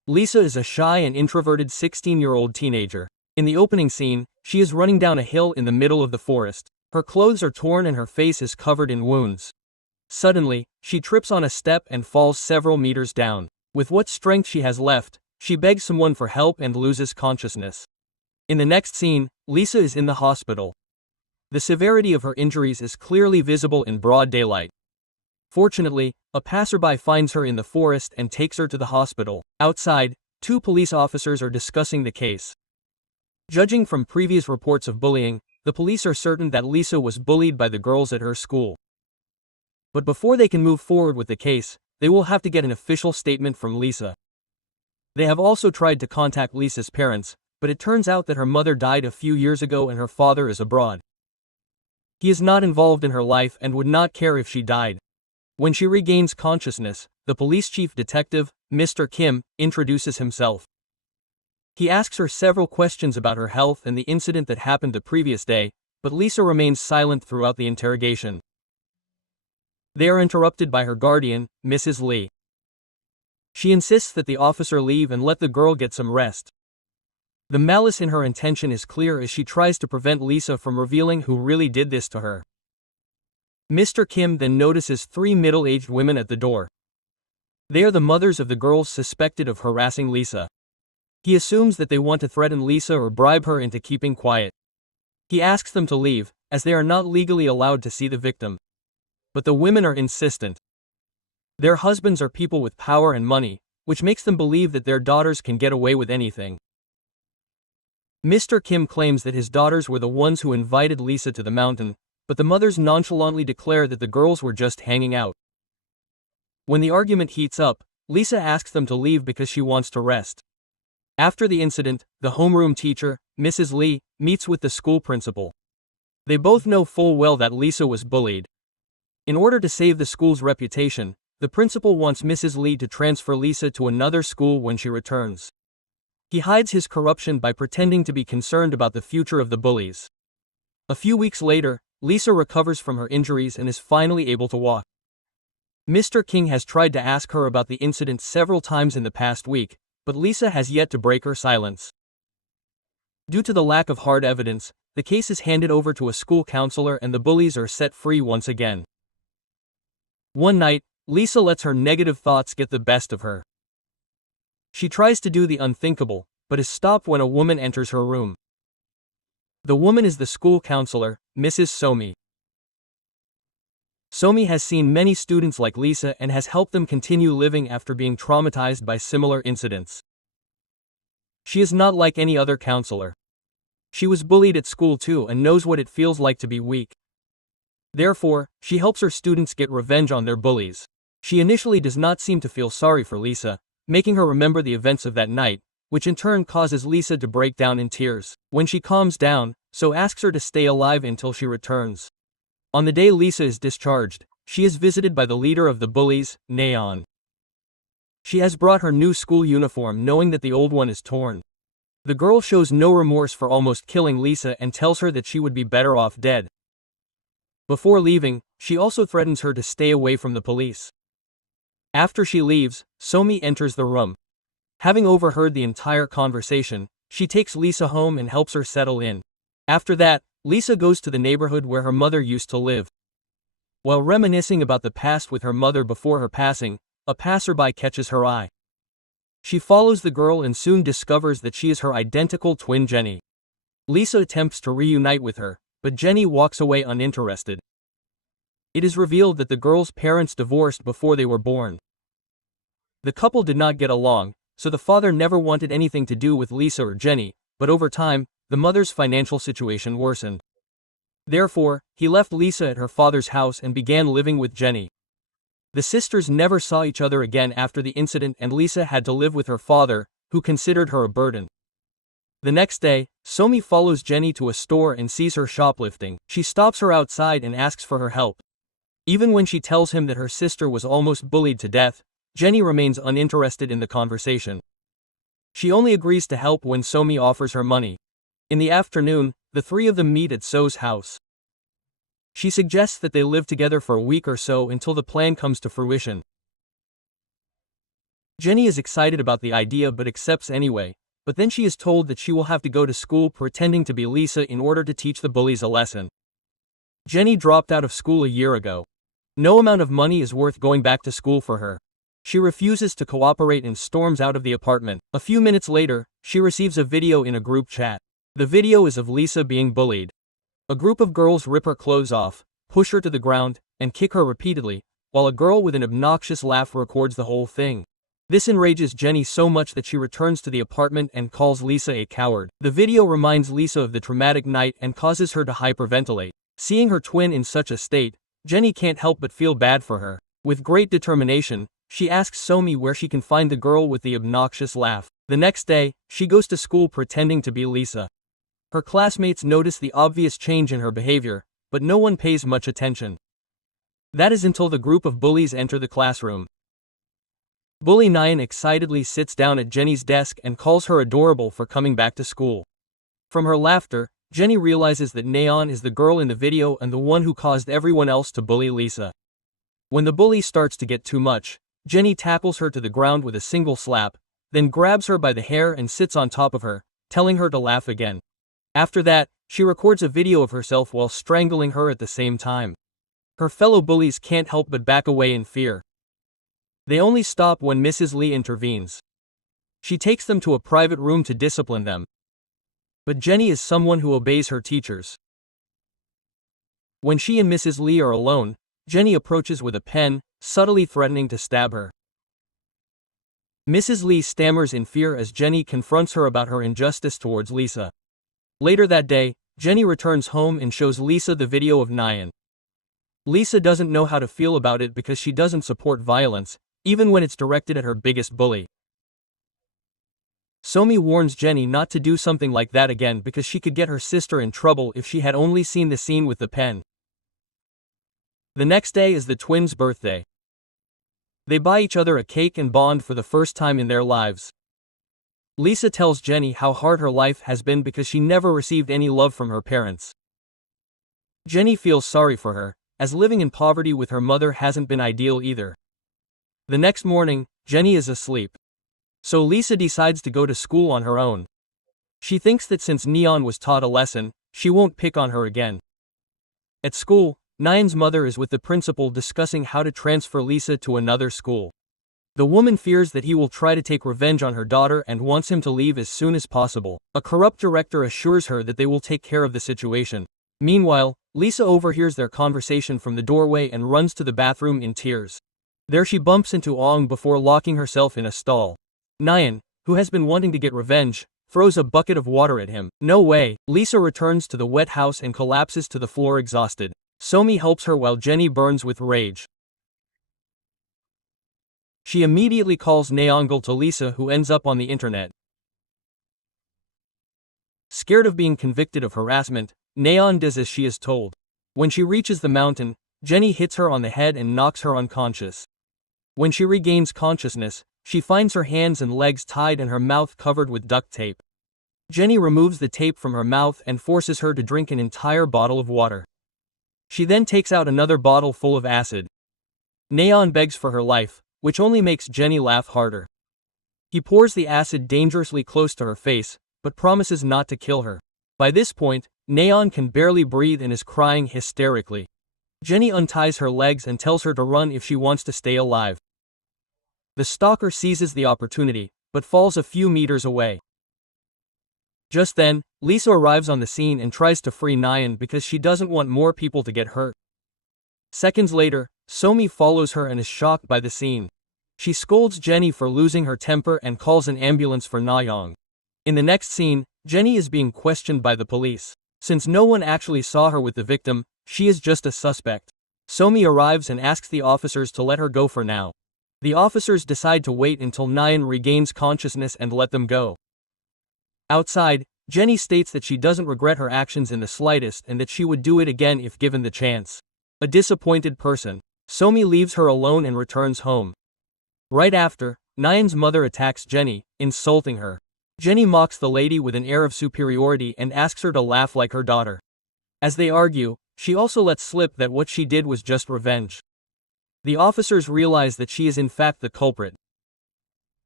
Lisa is a shy and introverted 16-year-old teenager. In the opening scene, she is running down a hill in the middle of the forest. Her clothes are torn and her face is covered in wounds. Suddenly, she trips on a step and falls several meters down. With what strength she has left, she begs someone for help and loses consciousness. In the next scene, Lisa is in the hospital. The severity of her injuries is clearly visible in broad daylight. Fortunately, a passerby finds her in the forest and takes her to the hospital. Outside, two police officers are discussing the case. Judging from previous reports of bullying, the police are certain that Lisa was bullied by the girls at her school. But before they can move forward with the case, they will have to get an official statement from Lisa. They have also tried to contact Lisa's parents, but it turns out that her mother died a few years ago and her father is abroad. He is not involved in her life and would not care if she died. When she regains consciousness, the police chief detective, Mr. Kim, introduces himself. He asks her several questions about her health and the incident that happened the previous day, but Lisa remains silent throughout the interrogation. They are interrupted by her guardian, Mrs. Lee. She insists that the officer leave and let the girl get some rest. The malice in her intention is clear as she tries to prevent Lisa from revealing who really did this to her. Mr. Kim then notices three middle-aged women at the door. They are the mothers of the girls suspected of harassing Lisa. He assumes that they want to threaten Lisa or bribe her into keeping quiet. He asks them to leave, as they are not legally allowed to see the victim. But the women are insistent. Their husbands are people with power and money, which makes them believe that their daughters can get away with anything. Mr. Kim claims that his daughters were the ones who invited Lisa to the mountain, but the mothers nonchalantly declare that the girls were just hanging out. When the argument heats up, Lisa asks them to leave because she wants to rest. After the incident, the homeroom teacher, Mrs. Lee, meets with the school principal. They both know full well that Lisa was bullied. In order to save the school's reputation, the principal wants Mrs. Lee to transfer Lisa to another school when she returns. He hides his corruption by pretending to be concerned about the future of the bullies. A few weeks later, Lisa recovers from her injuries and is finally able to walk. Mr. King has tried to ask her about the incident several times in the past week, but Lisa has yet to break her silence. Due to the lack of hard evidence, the case is handed over to a school counselor and the bullies are set free once again. One night, Lisa lets her negative thoughts get the best of her. She tries to do the unthinkable, but is stopped when a woman enters her room. The woman is the school counselor, Mrs. Somi. Somi has seen many students like Lisa and has helped them continue living after being traumatized by similar incidents. She is not like any other counselor. She was bullied at school too and knows what it feels like to be weak. Therefore, she helps her students get revenge on their bullies. She initially does not seem to feel sorry for Lisa, making her remember the events of that night, which in turn causes Lisa to break down in tears. When she calms down, So asks her to stay alive until she returns. On the day Lisa is discharged, she is visited by the leader of the bullies, Nayeon. She has brought her new school uniform knowing that the old one is torn. The girl shows no remorse for almost killing Lisa and tells her that she would be better off dead. Before leaving, she also threatens her to stay away from the police. After she leaves, Somi enters the room. Having overheard the entire conversation, she takes Lisa home and helps her settle in. After that, Lisa goes to the neighborhood where her mother used to live. While reminiscing about the past with her mother before her passing, a passerby catches her eye. She follows the girl and soon discovers that she is her identical twin Jenny. Lisa attempts to reunite with her, but Jenny walks away uninterested. It is revealed that the girl's parents divorced before they were born. The couple did not get along, so the father never wanted anything to do with Lisa or Jenny, but over time, the mother's financial situation worsened. Therefore, he left Lisa at her father's house and began living with Jenny. The sisters never saw each other again after the incident and Lisa had to live with her father, who considered her a burden. The next day, Somi follows Jenny to a store and sees her shoplifting. She stops her outside and asks for her help. Even when she tells him that her sister was almost bullied to death, Jenny remains uninterested in the conversation. She only agrees to help when Somi offers her money. In the afternoon, the three of them meet at So's house. She suggests that they live together for a week or so until the plan comes to fruition. Jenny is excited about the idea but accepts anyway, but then she is told that she will have to go to school pretending to be Lisa in order to teach the bullies a lesson. Jenny dropped out of school a year ago. No amount of money is worth going back to school for her. She refuses to cooperate and storms out of the apartment. A few minutes later, she receives a video in a group chat. The video is of Lisa being bullied. A group of girls rip her clothes off, push her to the ground, and kick her repeatedly, while a girl with an obnoxious laugh records the whole thing. This enrages Jenny so much that she returns to the apartment and calls Lisa a coward. The video reminds Lisa of the traumatic night and causes her to hyperventilate. Seeing her twin in such a state, Jenny can't help but feel bad for her. With great determination, she asks Somi where she can find the girl with the obnoxious laugh. The next day, she goes to school pretending to be Lisa. Her classmates notice the obvious change in her behavior, but no one pays much attention. That is until the group of bullies enter the classroom. Bully Nyan excitedly sits down at Jenny's desk and calls her adorable for coming back to school. From her laughter, Jenny realizes that Nayeon is the girl in the video and the one who caused everyone else to bully Lisa. When the bully starts to get too much, Jenny tackles her to the ground with a single slap, then grabs her by the hair and sits on top of her, telling her to laugh again. After that, she records a video of herself while strangling her at the same time. Her fellow bullies can't help but back away in fear. They only stop when Mrs. Lee intervenes. She takes them to a private room to discipline them. But Jenny is someone who obeys her teachers. When she and Mrs. Lee are alone, Jenny approaches with a pen, subtly threatening to stab her. Mrs. Lee stammers in fear as Jenny confronts her about her injustice towards Lisa. Later that day, Jenny returns home and shows Lisa the video of Nyan. Lisa doesn't know how to feel about it because she doesn't support violence, even when it's directed at her biggest bully. Somi warns Jenny not to do something like that again because she could get her sister in trouble if she had only seen the scene with the pen. The next day is the twins' birthday. They buy each other a cake and bond for the first time in their lives. Lisa tells Jenny how hard her life has been because she never received any love from her parents. Jenny feels sorry for her, as living in poverty with her mother hasn't been ideal either. The next morning, Jenny is asleep. So Lisa decides to go to school on her own. She thinks that since Neon was taught a lesson, she won't pick on her again. At school, Nyan's mother is with the principal discussing how to transfer Lisa to another school. The woman fears that he will try to take revenge on her daughter and wants him to leave as soon as possible. A corrupt director assures her that they will take care of the situation. Meanwhile, Lisa overhears their conversation from the doorway and runs to the bathroom in tears. There she bumps into Ong before locking herself in a stall. Nyan, who has been wanting to get revenge, throws a bucket of water at him. No way. Lisa returns to the wet house and collapses to the floor exhausted. Somi helps her while Jenny burns with rage. She immediately calls Nayeongal to Lisa, who ends up on the internet. Scared of being convicted of harassment, Nayeon does as she is told. When she reaches the mountain, Jenny hits her on the head and knocks her unconscious. When she regains consciousness, she finds her hands and legs tied and her mouth covered with duct tape. Jenny removes the tape from her mouth and forces her to drink an entire bottle of water. She then takes out another bottle full of acid. Nayeon begs for her life, which only makes Jenny laugh harder. He pours the acid dangerously close to her face, but promises not to kill her. By this point, Nayeon can barely breathe and is crying hysterically. Jenny unties her legs and tells her to run if she wants to stay alive. The stalker seizes the opportunity, but falls a few meters away. Just then, Lisa arrives on the scene and tries to free Nyan because she doesn't want more people to get hurt. Seconds later, Somi follows her and is shocked by the scene. She scolds Jenny for losing her temper and calls an ambulance for Nayeon. In the next scene, Jenny is being questioned by the police. Since no one actually saw her with the victim, she is just a suspect. Somi arrives and asks the officers to let her go for now. The officers decide to wait until Nyan regains consciousness and let them go. Outside, Jenny states that she doesn't regret her actions in the slightest and that she would do it again if given the chance. A disappointed person, Somi leaves her alone and returns home. Right after, Nyan's mother attacks Jenny, insulting her. Jenny mocks the lady with an air of superiority and asks her to laugh like her daughter. As they argue, she also lets slip that what she did was just revenge. The officers realize that she is in fact the culprit.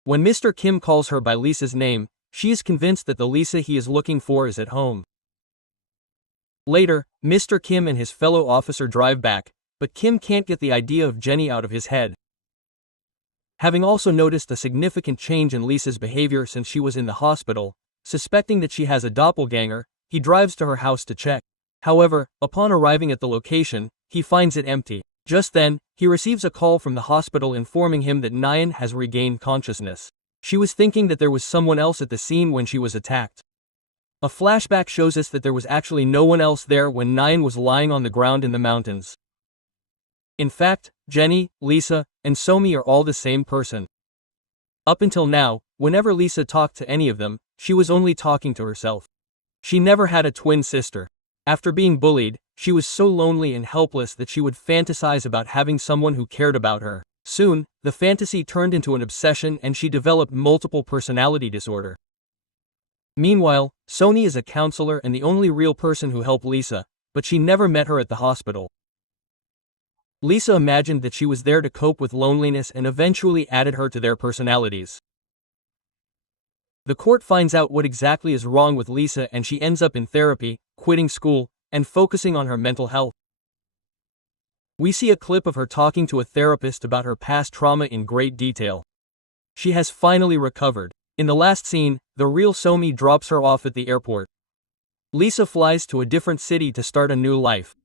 When Mr. Kim calls her by Lisa's name, she is convinced that the Lisa he is looking for is at home. Later, Mr. Kim and his fellow officer drive back, but Kim can't get the idea of Jenny out of his head. Having also noticed a significant change in Lisa's behavior since she was in the hospital, suspecting that she has a doppelganger, he drives to her house to check. However, upon arriving at the location, he finds it empty. Just then, he receives a call from the hospital informing him that Nyan has regained consciousness. She was thinking that there was someone else at the scene when she was attacked. A flashback shows us that there was actually no one else there when Nyan was lying on the ground in the mountains. In fact, Jenny, Lisa, and Somi are all the same person. Up until now, whenever Lisa talked to any of them, she was only talking to herself. She never had a twin sister. After being bullied, she was so lonely and helpless that she would fantasize about having someone who cared about her. Soon, the fantasy turned into an obsession and she developed multiple personality disorder. Meanwhile, Sony is a counselor and the only real person who helped Lisa, but she never met her at the hospital. Lisa imagined that she was there to cope with loneliness and eventually added her to their personalities. The court finds out what exactly is wrong with Lisa and she ends up in therapy, quitting school, and focusing on her mental health. We see a clip of her talking to a therapist about her past trauma in great detail. She has finally recovered. In the last scene, the real Somi drops her off at the airport. Lisa flies to a different city to start a new life.